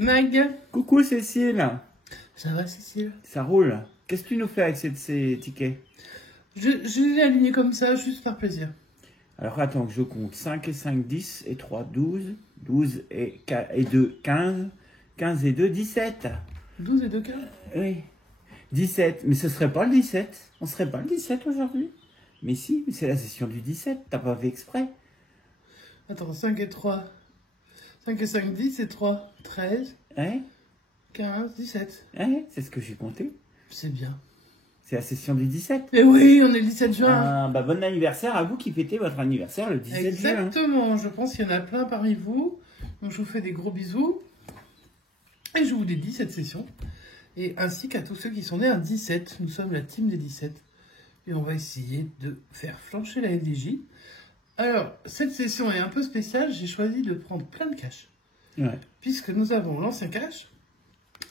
Mag. Coucou Cécile. Ça va Cécile? Ça roule. Qu'est-ce que tu nous fais avec ces tickets? Je les ai alignés comme ça, juste par plaisir. Alors attends que je compte. 5 et 5, 10 et 3, 12. 12 et 2, 15. 15 et 2, 17. 12 et 2, 15. Oui. 17. Mais ce serait pas le 17. On serait pas le 17 aujourd'hui. Mais si, c'est la session du 17. T'as pas fait exprès. Attends, 5 et 3. 5 et 5, 10 et 3, 13. Hein? 15, 17. Hein? C'est ce que j'ai compté. C'est bien. C'est la session du 17. Et oui, on est le 17 juin. Ah, bah bon anniversaire à vous qui fêtez votre anniversaire le 17 juin. Exactement, je pense qu'il y en a plein parmi vous. Donc je vous fais des gros bisous. Et je vous dédie cette session. Et ainsi qu'à tous ceux qui sont nés un 17. Nous sommes la team des 17. Et on va essayer de faire flancher la FDJ. Alors, cette session est un peu spéciale. J'ai choisi de prendre plein de cash. Ouais. Puisque nous avons l'ancien cash,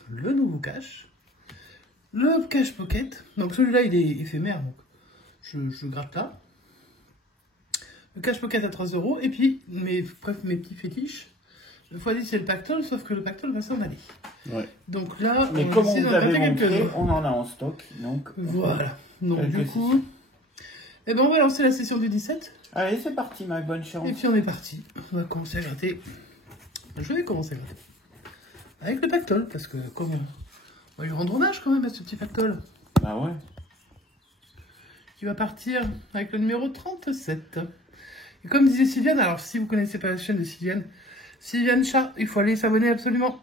le nouveau cash, le cash pocket. Donc celui-là, il est éphémère. Donc je gratte là. Le cash pocket à 3 €. Et puis, mes petits fétiches. Le x10, c'est le pactole, sauf que le pactole va s'en aller. Ouais. Donc là, Mais on comme va on essayer vous d'en avait gratter montré, quelques-uns. on en a en stock. Donc Voilà. Donc du quelques coup, eh ben, on va lancer la session du 17. allez, c'est parti, Mac, bonne chance. Et puis on est parti. On va commencer à gratter. Je vais commencer à gratter. Avec le pactole, parce que comme on va lui rendre hommage quand même à ce petit pactole. Bah ouais. Qui va partir avec le numéro 37. Et comme disait Sylviane, alors si vous ne connaissez pas la chaîne de Sylviane Chat, il faut aller s'abonner absolument.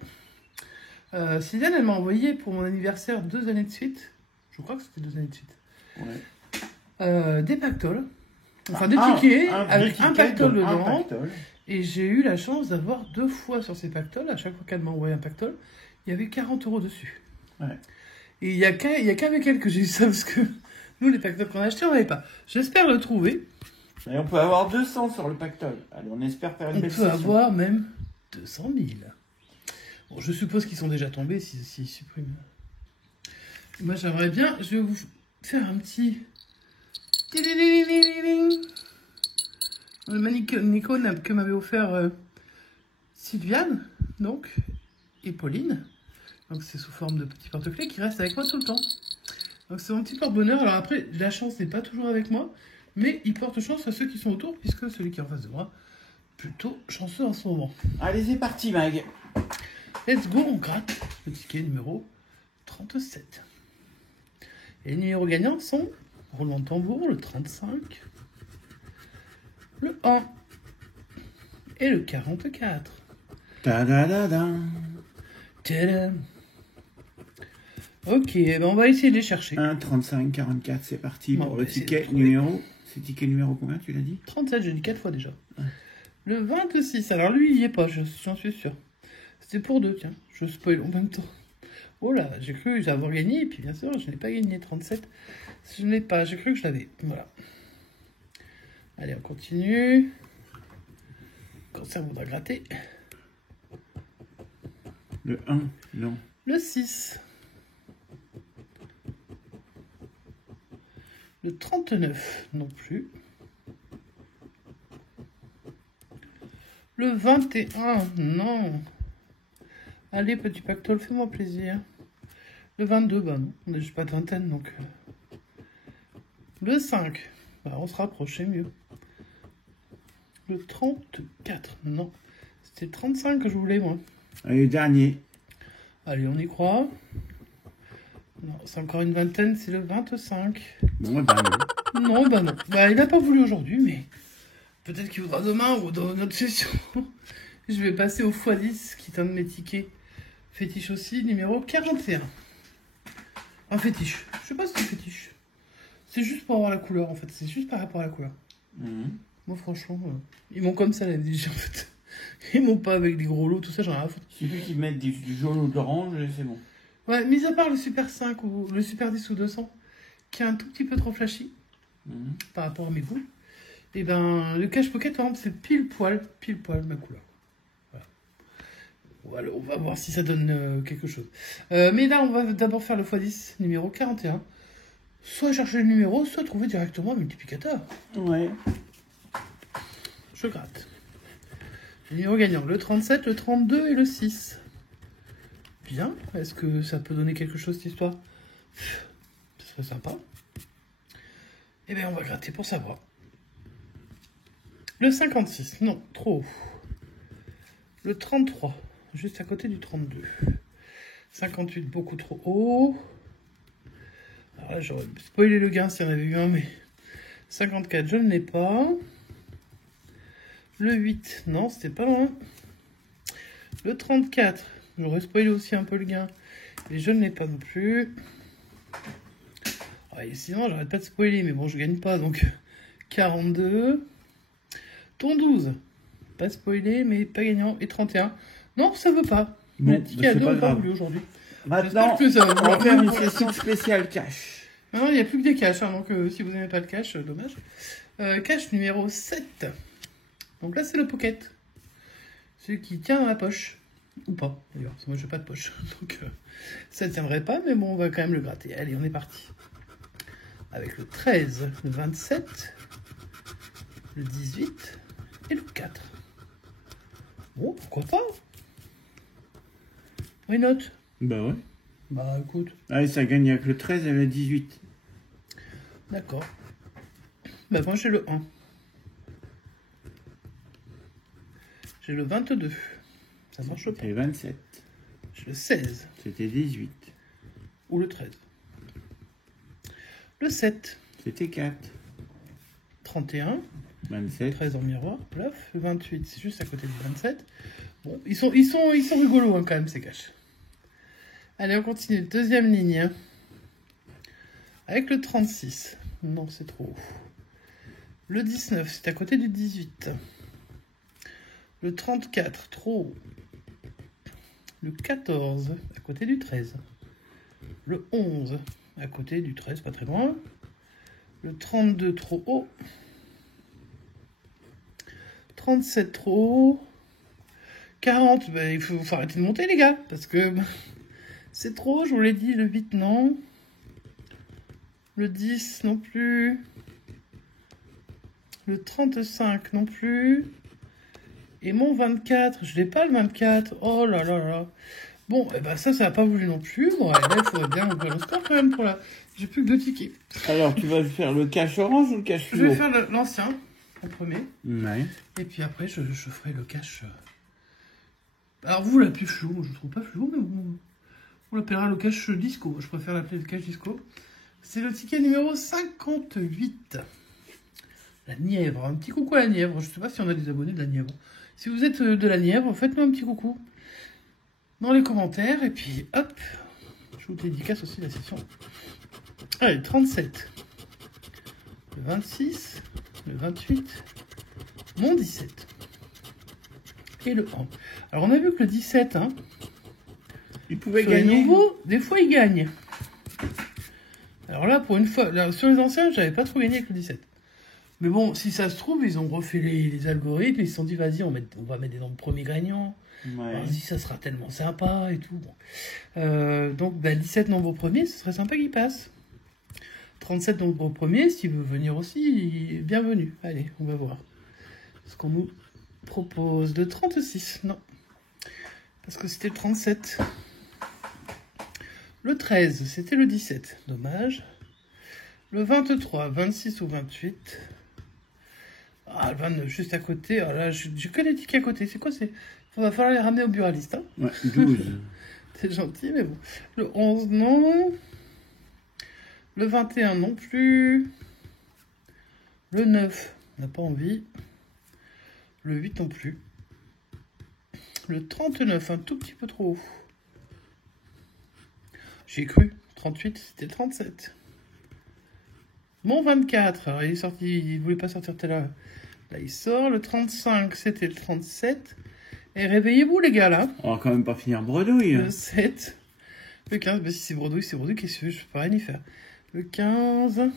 Sylviane, elle m'a envoyé pour mon anniversaire 2 années de suite. Je crois que c'était 2 années de suite. Ouais. Des pactoles. Enfin, des tickets avec un pactole dedans. Et j'ai eu la chance d'avoir 2 fois sur ces pactoles. À chaque fois qu'elle m'a envoyé un pactole, il y avait 40 € dessus. Ouais. Et il n'y a qu'avec elle que j'ai eu ça, parce que nous, les pactoles qu'on a achetés, on n'avait pas. J'espère le trouver. Et on peut avoir 200 sur le pactole. Allez, on espère faire une On belle peut session. avoir même 200 000. Bon, je suppose qu'ils sont déjà tombés s'ils suppriment. Moi, j'aimerais bien... Je vais vous faire un petit... Le manicône que m'avait offert Sylviane, donc, et Pauline. Donc, c'est sous forme de petit porte-clés qui reste avec moi tout le temps. Donc, c'est mon petit porte-bonheur. Alors après, la chance n'est pas toujours avec moi, mais il porte chance à ceux qui sont autour, puisque celui qui est en face de moi, plutôt chanceux en ce moment. Allez, c'est parti, Mag. Let's go, on gratte le ticket numéro 37. Et les numéros gagnants sont, roulement de tambour, le 35, le 1 et le 44. Ta-da-da-da. Tadam. Ok, ben on va essayer de les chercher. 1, 35, 44, c'est parti Bon, pour on le va essayer ticket de trouver. numéro. C'est ticket numéro combien, tu l'as dit? 37, je l'ai dit 4 fois déjà. Le 26, alors lui, il y est pas, j'en suis sûr. C'était pour 2, tiens, je spoil en même temps. Oh là, j'ai cru avoir gagné, et puis bien sûr, je n'ai pas gagné 37. Je ne l'ai pas, j'ai cru que je l'avais. Voilà. Allez, on continue. Quand ça voudra gratter. Le 1, non. Le 6. Le 39, non plus. Le 21, non. Allez, petit pactole, fais-moi plaisir. Le 22, bah non, on n'a juste pas de vingtaine, donc... Le 5, bah on se rapproche, c'est mieux. Le 34, non. C'était le 35 que je voulais, moi. Allez, le dernier. Allez, on y croit. Non, c'est encore une vingtaine, c'est le 25. Bon, bah non. Non, bah non. Bah, il n'a pas voulu aujourd'hui, mais peut-être qu'il voudra demain ou dans notre session. Je vais passer au x10, qui est un de mes tickets fétiche aussi, numéro 41. Un fétiche. Je sais pas si c'est fétiche. C'est juste pour avoir la couleur, en fait. C'est juste par rapport à la couleur. Moi, franchement, ils m'ont comme ça, la FDJ, en fait. Ils m'ont pas avec des gros lots, tout ça, j'en ai rien à foutre. Il suffit qu'ils mettent du jaune ou de l'orange, c'est bon. Ouais, mis à part le Super 5 ou le Super 10 ou 200, qui est un tout petit peu trop flashy par rapport à mes goûts, et ben le cash pocket, par exemple, c'est pile poil ma couleur. Voilà. On va voir si ça donne quelque chose. Mais là, on va d'abord faire le x10 numéro 41. Soit chercher le numéro, soit trouver directement un multiplicateur. Ouais. Je gratte. Les numéros gagnants, le 37, le 32 et le 6. Bien. Est-ce que ça peut donner quelque chose, cette histoire? Ce serait sympa. Eh bien, on va gratter pour savoir. Le 56, non, trop haut. Le 33, juste à côté du 32. 58, beaucoup trop haut. Alors là, j'aurais spoilé le gain s'il y en avait eu un, mais 54, je ne l'ai pas. Le 8, non, c'était pas loin. Le 34, j'aurais spoilé aussi un peu le gain, et je ne l'ai pas non plus. Ah, et sinon, j'arrête pas de spoiler, mais bon, je gagne pas, donc 42. Ton 12, pas spoilé, mais pas gagnant. Et 31, non, ça veut pas. Bon, Le ticket à c'est 2 pas n'a pas grave. voulu aujourd'hui. Maintenant, Que ça va on va vouloir faire une pour la session suite. spéciale cash. Non, il n'y a plus que des caches, hein, donc si vous n'aimez pas le cash, dommage. Cache numéro 7. Donc là, c'est le pocket. Celui qui tient dans la poche. Ou pas, d'ailleurs, parce que moi, je n'ai pas de poche. Donc, ça ne tiendrait pas, mais bon, on va quand même le gratter. Allez, on est parti. Avec le 13, le 27, le 18 et le 4. Bon, pourquoi pas? Why not? Bah ouais. Bah, écoute, Allez, ça gagne avec le 13 et le 18. d'accord. Bah, moi, j'ai le 1. J'ai le 22. Ça marche pas. C'était 27. J'ai le 16. C'était 18. Ou le 13. Le 7. C'était 4. 31. 27. 13 en miroir. Plaf. Le 28, c'est juste à côté du 27. Bon, ils sont rigolos, hein, quand même, ces caches. Allez, on continue. Deuxième ligne. Hein. Avec le 36. Non, c'est trop haut. Le 19, c'est à côté du 18. Le 34, trop haut. Le 14, à côté du 13. Le 11, à côté du 13, pas très loin. Le 32, trop haut. 37, trop haut. 40, ben, il faut arrêter de monter, les gars, parce que c'est trop, je vous l'ai dit. Le 8, non. Le 10, non plus. Le 35, non plus. Et mon 24, je l'ai pas le 24. Oh là là là. Bon, eh ben ça n'a pas voulu non plus. Bon, là, il faudrait bien ouvrir le score quand même pour la... J'ai plus que 2 tickets. Alors, tu vas faire le cash orange ou le cash Je vais fluo? faire l'ancien en premier. Ouais. Et puis après, je ferai le cash. Alors, vous l'appelez flou. Je trouve pas flou, mais on l'appellera le cash disco. Je préfère l'appeler le cash disco. C'est le ticket numéro 58. La Nièvre. Un petit coucou à la Nièvre. Je sais pas si on a des abonnés de la Nièvre. Si vous êtes de la Nièvre, faites-moi un petit coucou dans les commentaires. Et puis, hop, je vous dédicace aussi la session. Allez, 37. Le 26. Le 28. Mon 17. Et le 1. Alors, on a vu que le 17, hein, Il pouvait sur les gagner. nouveaux, des fois, il gagne. Alors là, pour une fois, là, sur les anciens, j'avais pas trop gagné avec le 17. Mais bon, si ça se trouve, ils ont refait les algorithmes, ils se sont dit, vas-y, on va mettre des nombres premiers gagnants. Ouais. Vas-y, ça sera tellement sympa et tout. Bon. Donc, 17 nombres premiers, ce serait sympa qu'il passe. 37 nombres premiers, s'il veut venir aussi, bienvenue. Allez, on va voir ce qu'on nous propose. Le 36, non. Parce que c'était le 37. Le 13, c'était le 17. Dommage. Le 23, 26 ou 28. Ah, le 29, juste à côté. Ah là, j'ai que les tickets à côté. C'est quoi? Il va falloir les ramener au buraliste. Hein. Ouais, 12. C'est gentil, mais bon. Le 11, non. Le 21, non plus. Le 9, on n'a pas envie. Le 8, non plus. Le 39, un tout petit peu trop haut. J'ai cru. 38, c'était 37. Mon 24, alors il est sorti, il voulait pas sortir tout à l'heure. Là, il sort. Le 35, c'était le 37. Et réveillez-vous, les gars, là. On va quand même pas finir bredouille. Le 7. Le 15, bah si c'est bredouille, c'est bredouille. Qu'est-ce que je peux rien y faire. Le 15.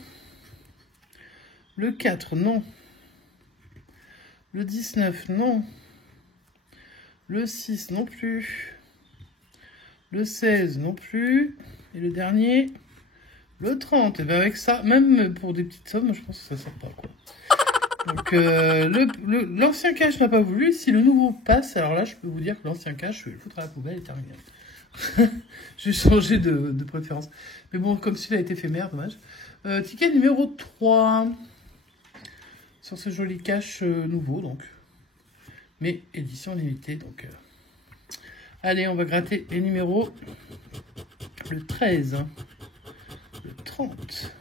Le 4, non. Le 19, non. Le 6, non plus. Le 16, non plus. Et le dernier, le 30. Et bien avec ça, même pour des petites sommes, je pense que ça sort pas, quoi. Donc, l'ancien cash n'a pas voulu. Si le nouveau passe, alors là, je peux vous dire que l'ancien cash, je vais le foutre à la poubelle et terminé. J'ai changé de préférence. Mais bon, comme celui-là est éphémère, dommage. Ticket numéro 3. Sur ce joli cash nouveau, donc. Mais édition limitée, donc. Allez, on va gratter les numéros. Le 13. Le 30.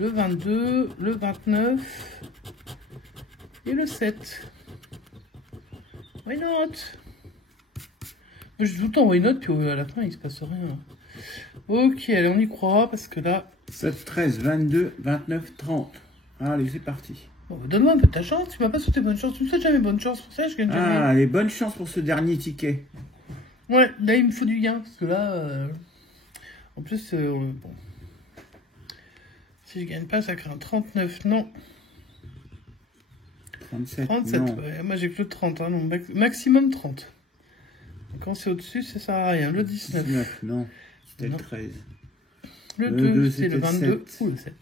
Le 22. Le 29. Et le 7. Why not? Je dis tout le temps why not, puis à la fin, il se passe rien. Ok, allez, on y croit, parce que là... 7, 13, 22, 29, 30. Allez, c'est parti. Bon, donne-moi un peu de ta chance, tu m'as pas souhaité bonne chance. Tu me souhaites jamais bonne chance, pour ça je gagne jamais. Ah, allez, bonne chance pour ce dernier ticket. Ouais, là, il me faut du gain, parce que là... En plus, bon... Si je gagne pas, ça crée un 39, non. 37, 37, non. ouais, moi j'ai que le 30, hein, donc maximum 30. Quand c'est au-dessus, ça sert à rien. Le 19. 19, non. C'était le Non. 13. Le Le 2, 2, c'est le c'était 22 7. ou le 7.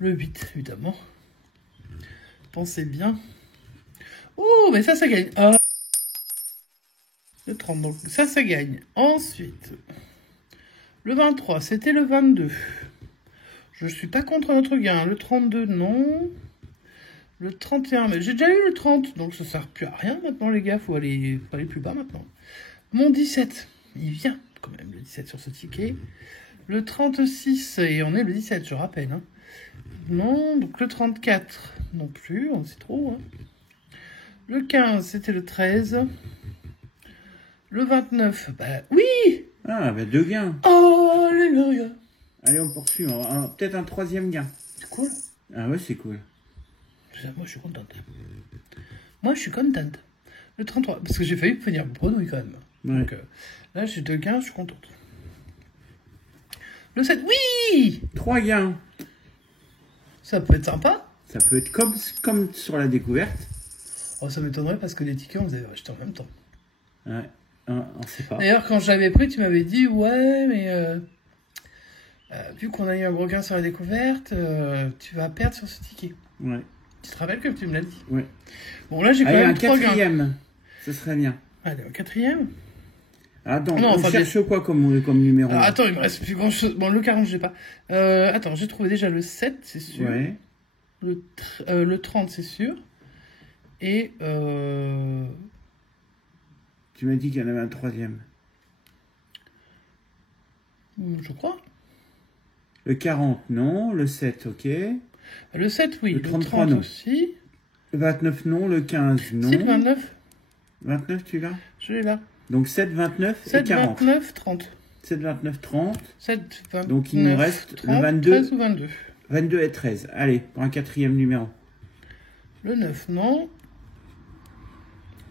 Le 8, évidemment. Pensez bien. Oh, mais ça gagne. Ah. Le 30, donc ça gagne. Ensuite, le 23, c'était le 22. Je suis pas contre notre gain. Le 32, non. Le 31, mais j'ai déjà eu le 30, donc ça sert plus à rien maintenant, les gars. Faut aller plus bas maintenant. Mon 17, il vient quand même, le 17 sur ce ticket. Le 36, et on est le 17, je rappelle. Hein. Non, donc le 34, non plus, on sait trop. Hein. Le 15, c'était le 13. Le 29, bah oui! Ah, bah 2 gains. Oh, alléluia! Allez, on poursuit. Peut-être un 3e gain. C'est cool. Ah ouais, c'est cool. Moi, je suis contente. Moi, je suis contente. Le 33, parce que j'ai failli finir mon grenouille quand même. Ouais. Donc là, j'ai 2 gains, je suis contente. Le 7, oui! 3 gains. Ça peut être sympa. Ça peut être comme sur la découverte. Oh, ça m'étonnerait parce que les tickets, on les avait achetés en même temps. Ouais, on sait pas. D'ailleurs, quand je l'avais pris, tu m'avais dit, ouais, mais vu qu'on a eu un gros gain sur la découverte, tu vas perdre sur ce ticket. Ouais. Tu te rappelles que tu me l'as dit? Ouais. Bon, là, j'ai quand Allez, même un 3 gains. 4e. Ce serait bien. Allez, un 4e. Attends, Non, on enfin, cherche quoi comme numéro? Alors, attends, il me reste plus grand chose. Bon, le 40, je l'ai pas. Attends, j'ai trouvé déjà le 7, c'est sûr. Ouais. Le 30, c'est sûr. Et Tu m'as dit qu'il y en avait un 3e. je crois. Le 40, non. Le 7, ok. Le 7, oui. Le 33, 30 non. aussi. Le 29, non. Le 15, non. Si, le 29, 29, tu l'as? je l'ai là. Donc 7, 29 et 7, 40. 29, 30. 7, 29, 30. 7, 29, Donc il nous reste 30, le 22. 13 ou 22. 22 et 13. Allez, pour un 4e numéro. Le 9, non.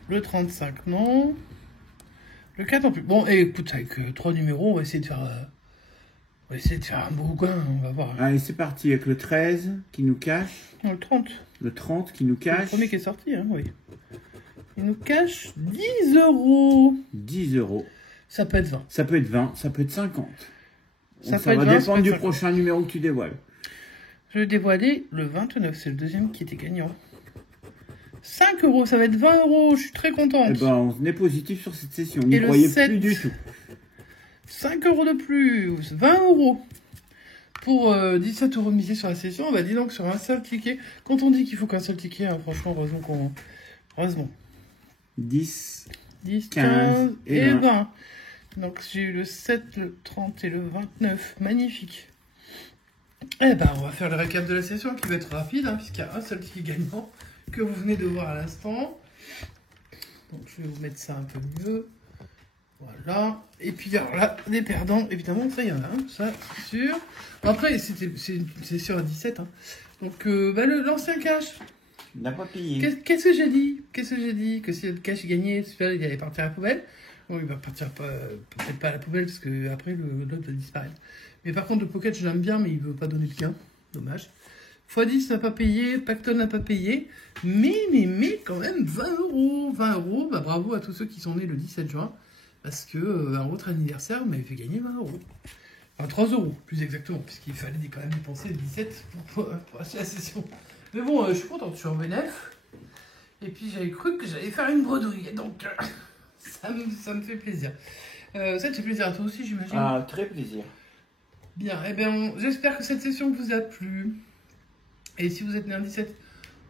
Le 35, non. Le 4 non plus. Bon, et écoute, avec 3 numéros, on va essayer de faire... un beau gain, on va voir. Allez, c'est parti avec le 13 qui nous cache. Non, le 30. Le 30 qui nous C'est le cache. premier qui est sorti, hein, oui. Il nous cache 10 euros. 10 euros. Ça peut être 20. Ça peut être 20, ça peut être 50. Ça Donc, peut être va 20, ça peut dépendre être du 50. prochain numéro que tu dévoiles. Je vais dévoiler le 29, c'est le deuxième qui était gagnant. 5 euros, ça va être 20 euros, je suis très contente. Eh ben, on est positif sur cette session. On Et n'y le croyait 7. plus du tout. 5 euros de plus, 20 euros. Pour 17 euros de misée sur la session, on va dire donc sur un seul ticket. Quand on dit qu'il faut qu'un seul ticket, hein, franchement, heureusement. 10, 10, 15 15 et et 20. 20. Donc j'ai eu le 7, le 30 et le 29. Magnifique. Eh ben, on va faire le récap de la session qui va être rapide, hein, puisqu'il y a un seul ticket gagnant que vous venez de voir à l'instant. Donc je vais vous mettre ça un peu mieux. Voilà. Et puis alors là, les perdants, évidemment, ça il y en a un, ça c'est sûr. Après, c'est sûr à 17. Hein. Donc l'ancien cash. Il n'a pas payé. Qu'est-ce que j'ai dit? Que si le cash gagnait, celui-là il allait partir à la poubelle. Bon, il va partir peut-être pas à la poubelle parce que après l'autre va disparaître. Mais par contre, le pocket, je l'aime bien, mais il veut pas donner de gain. Dommage. x10 n'a pas payé, Pacton n'a pas payé. Mais quand même, 20 euros. 20 euros, bah bravo à tous ceux qui sont nés le 17 juin. Parce que un autre anniversaire m'avait fait gagner 20 euros. Enfin, 3 euros, plus exactement, puisqu'il fallait quand même dépenser le 17 pour acheter la session. Mais bon, je suis contente, je suis en bénéf. Et puis j'avais cru que j'allais faire une bredouille. Donc, Ça me fait plaisir. Ça te fait plaisir à toi aussi, j'imagine. Ah, très plaisir. Bien, eh bien, j'espère que cette session vous a plu. Et si vous êtes né un 17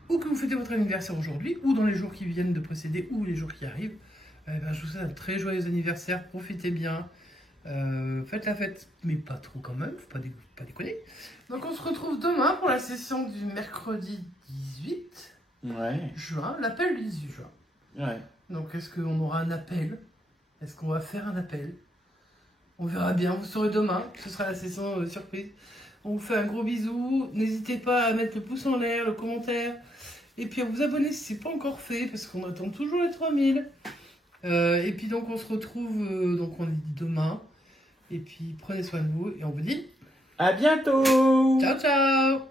ou que vous fêtez votre anniversaire aujourd'hui, ou dans les jours qui viennent de précéder, ou les jours qui arrivent, eh ben, je vous souhaite un très joyeux anniversaire. Profitez bien. Faites la fête, mais pas trop quand même, faut pas déconner. Donc on se retrouve demain pour la session du mercredi 18 juin, l'appel du 18 juin. Ouais. Donc est-ce qu'on aura un appel? Est-ce qu'on va faire un appel? On verra bien, vous saurez demain, ce sera la session surprise. On vous fait un gros bisou, n'hésitez pas à mettre le pouce en l'air, le commentaire, et puis à vous abonner si ce n'est pas encore fait, parce qu'on attend toujours les 3000. Et puis donc on se retrouve, donc on dit demain, et puis prenez soin de vous, et on vous dit à bientôt. ciao ciao.